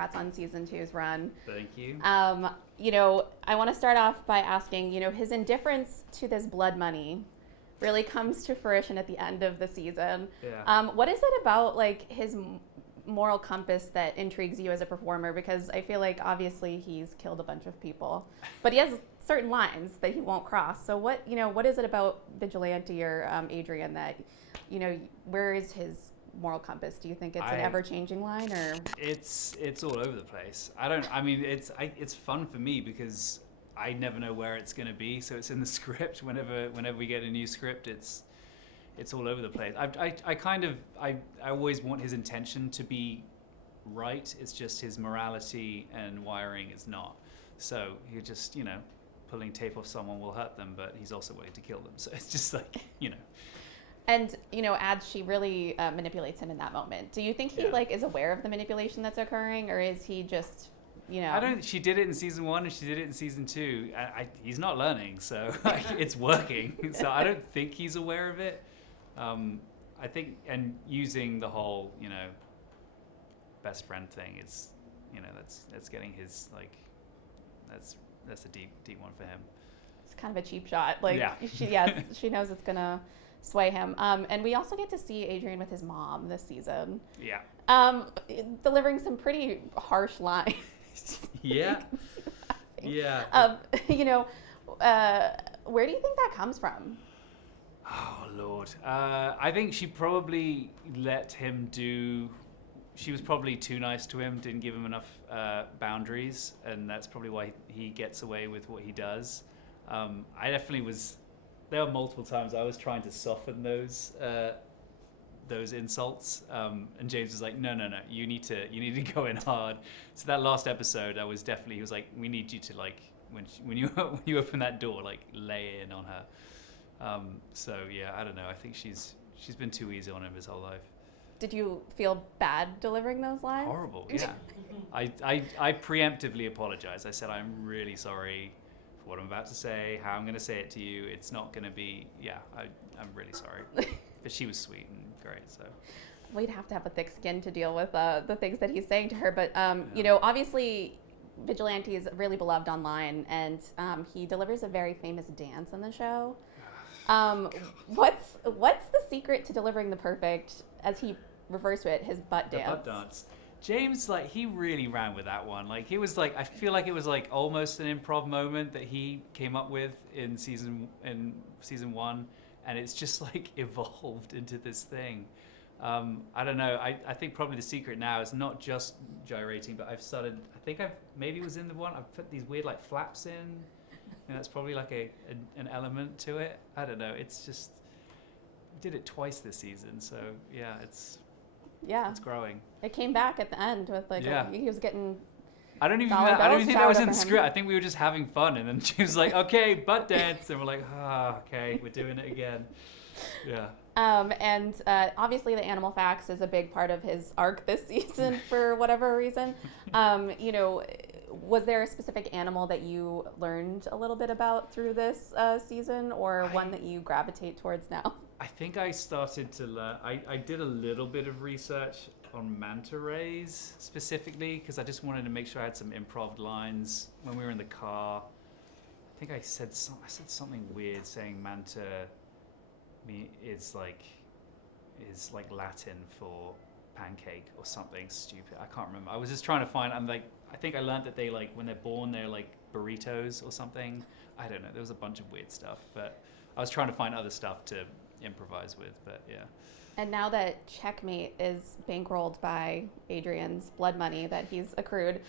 congrats on season 2's run. Thank you. I want to start off by asking, his indifference to this blood money really comes to fruition at the end of the season. Yeah. What is it about his moral compass that intrigues you as a performer? Because I feel like obviously he's killed a bunch of people, but he has certain lines that he won't cross. So what is it about Vigilante or Adrian that, where is his moral compass? Do you think it's an ever-changing line, or it's all over the place? It's fun for me because I never know where it's going to be, so it's in the script. Whenever we get a new script, it's all over the place. I always want his intention to be right. It's just his morality and wiring is not. So he just, pulling tape off someone will hurt them, but he's also willing to kill them. So it's just And, as she really manipulates him in that moment, do you think he is aware of the manipulation that's occurring, or is he just, I don't. She did it in season 1 and she did it in season 2. He's not learning, so it's working. So I don't think he's aware of it. I think, and using the whole, best friend thing is, that's getting his that's a deep one for him. It's kind of a cheap shot. She knows it's gonna sway him. And we also get to see Adrian with his mom this season. Yeah. Delivering some pretty harsh lines. Yeah. Yeah. Where do you think that comes from? Oh, Lord. I think she probably let him she was probably too nice to him, didn't give him enough boundaries, and that's probably why he gets away with what he does. I definitely was... There were multiple times I was trying to soften those insults, and James was like, no, you need to go in hard. So that last episode, he was like, we need you to, when you open that door, lay in on her. So yeah, I don't know. I think she's been too easy on him his whole life. Did you feel bad delivering those lines? Horrible, yeah. I preemptively apologized. I said, I'm really sorry for what I'm about to say, how I'm going to say it to you. It's not going to be, I'm really sorry. But she was sweet and great, so. We'd have to have a thick skin to deal with the things that he's saying to her. But, obviously, Vigilante is really beloved online, and he delivers a very famous dance on the show. What's the secret to delivering the perfect, as he refers to it, his butt dance? The butt dance. James, he really ran with that one. He was I feel like it was almost an improv moment that he came up with in season 1, and it's just evolved into this thing. I don't know. I think probably the secret now is not just gyrating, but maybe it was in the one, I've put these weird flaps in, and that's probably an element to it. I don't know. It's just, did it twice this season, so yeah, it's growing. It came back at the end with he was getting. I don't even think that was in the script. I think we were just having fun, and then she was like, "Okay, butt dance," and we're like, okay, we're doing it again." Yeah. And obviously the animal facts is a big part of his arc this season for whatever reason. Was there a specific animal that you learned a little bit about through this season, or one that you gravitate towards now? I think I started to learn. I did a little bit of research on manta rays specifically because I just wanted to make sure I had some improv lines when we were in the car. I think I said something weird saying manta is Latin for pancake or something stupid. I can't remember. I was just trying to find. I think I learned that they when they're born they're burritos or something. I don't know. There was a bunch of weird stuff, but I was trying to find other stuff to improvise with. But yeah. And now that Checkmate is bankrolled by Adrian's blood money that he's accrued,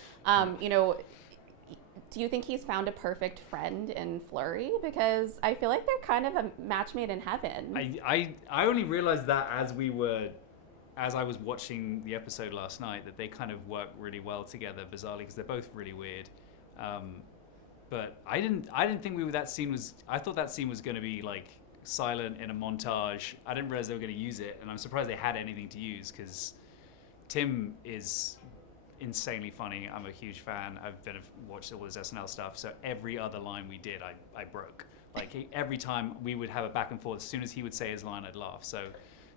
do you think he's found a perfect friend in Flurry? Because I feel like they're kind of a match made in heaven. I only realized that as I was watching the episode last night, that they kind of work really well together, bizarrely, because they're both really weird. But I didn't think that scene was. I thought that scene was going to be silent in a montage. I didn't realize they were going to use it, and I'm surprised they had anything to use because Tim is insanely funny. I'm a huge fan. I've watched all his SNL stuff, so every other line we did, I broke. Every time we would have a back and forth, as soon as he would say his line, I'd laugh. So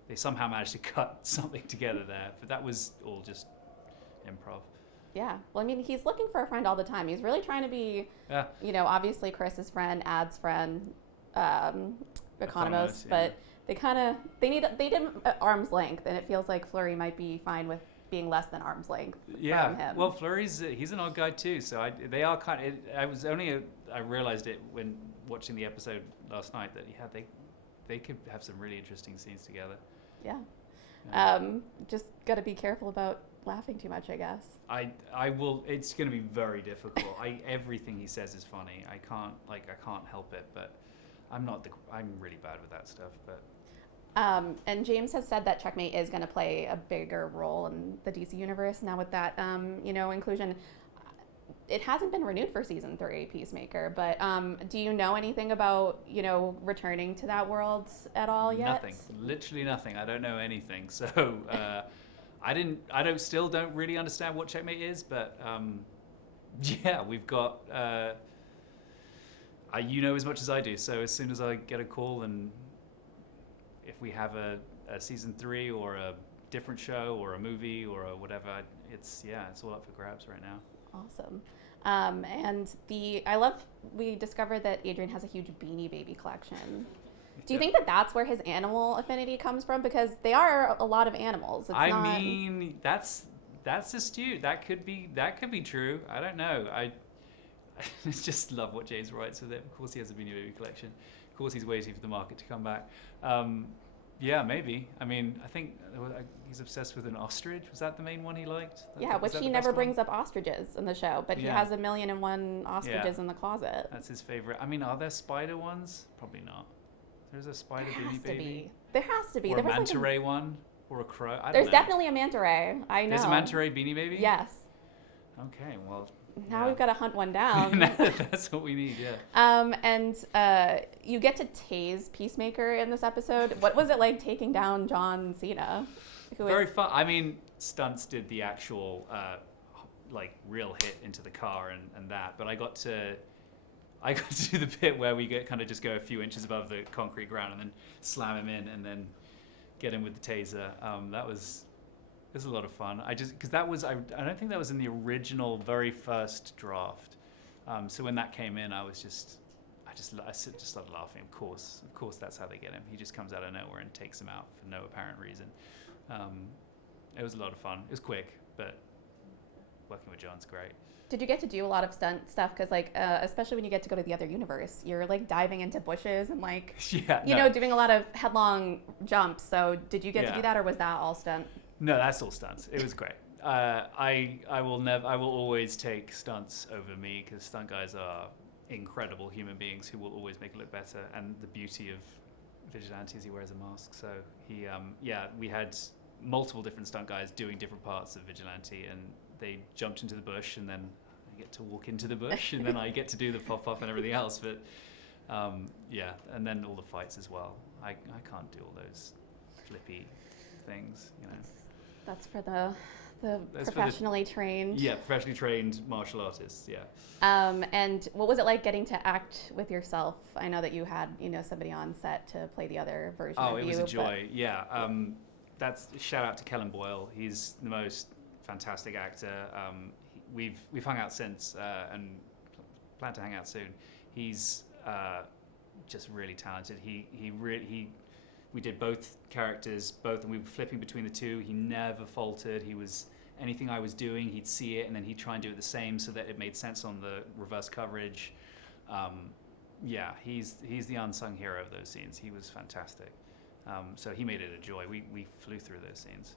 they somehow managed to cut something together there, but that was all just improv. Yeah. Well, I mean, he's looking for a friend all the time. He's really trying to be, Yeah. obviously Chris's friend, Ad's friend, Economos, yeah. but they need him at arm's length, and it feels like Fleury might be fine with being less than arm's length from him. Well, Fleury's he's an odd guy too, so they are kind of. I realized it when watching the episode last night that they could have some really interesting scenes together. Yeah. Just got to be careful about laughing too much, I guess. I will. It's going to be very difficult. Everything he says is funny. I can't help it. But I'm really bad with that stuff. But and James has said that Checkmate is going to play a bigger role in the DC universe now with that inclusion. It hasn't been renewed for season 3, Peacemaker. But do you know anything about returning to that world at all yet? Nothing. Literally nothing. I don't know anything. So. Still don't really understand what Checkmate is, but we've got you know as much as I do. So as soon as I get a call, and if we have a season 3 or a different show or a movie or a whatever, it's all up for grabs right now. Awesome. And we discovered that Adrian has a huge Beanie Baby collection. Do you think that that's where his animal affinity comes from? Because they are a lot of animals. I mean, that's astute. That could be true. I don't know. I just love what James writes with it. Of course, he has a Beanie Baby collection. Of course, he's waiting for the market to come back. Yeah, maybe. I mean, I think he's obsessed with an ostrich. Was that the main one he liked? Which he never brings up ostriches in the show, but he has 1,000,001 ostriches in the closet. That's his favorite. I mean, are there spider ones? Probably not. There's a spider Beanie Baby. There has to be. Or a manta ray one, or a crow. I don't know. There's definitely a manta ray. I know. There's a manta ray Beanie Baby? Yes. Okay, well. Now we've got to hunt one down. That's what we need, yeah. And you get to tase Peacemaker in this episode. What was it like taking down John Cena? Very fun. I mean, Stunts did the actual real hit into the car and that, but I got to do the bit where we just go a few inches above the concrete ground and then slam him in and then get him with the taser. It was a lot of fun. I don't think that was in the original very first draft. So when that came in, I just started laughing. Of course, that's how they get him. He just comes out of nowhere and takes him out for no apparent reason. It was a lot of fun. It was quick, but working with John's great. Did you get to do a lot of stunt stuff? Because especially when you get to go to the other universe, you're diving into bushes and doing a lot of headlong jumps. So did you get to do that, or was that all stunt? No, that's all stunts. It was great. I will always take stunts over me, because stunt guys are incredible human beings who will always make it look better. And the beauty of Vigilante is he wears a mask. So we had multiple different stunt guys doing different parts of Vigilante, and they jumped into the bush, and then I get to walk into the bush, and then I get to do the pop-up and everything else. But and then all the fights as well. I can't do all those flippy things, That's for the professionally trained. Yeah, professionally trained martial artists. Yeah. And what was it like getting to act with yourself? I know that you had somebody on set to play the other version of you. Oh, it was a joy. Yeah. That's shout out to Kellen Boyle. He's the most fantastic actor. We've hung out since and plan to hang out soon. He's just really talented. We did both characters, and we were flipping between the two. He never faltered. Anything I was doing, he'd see it, and then he'd try and do it the same so that it made sense on the reverse coverage. He's the unsung hero of those scenes. He was fantastic. So he made it a joy. We flew through those scenes.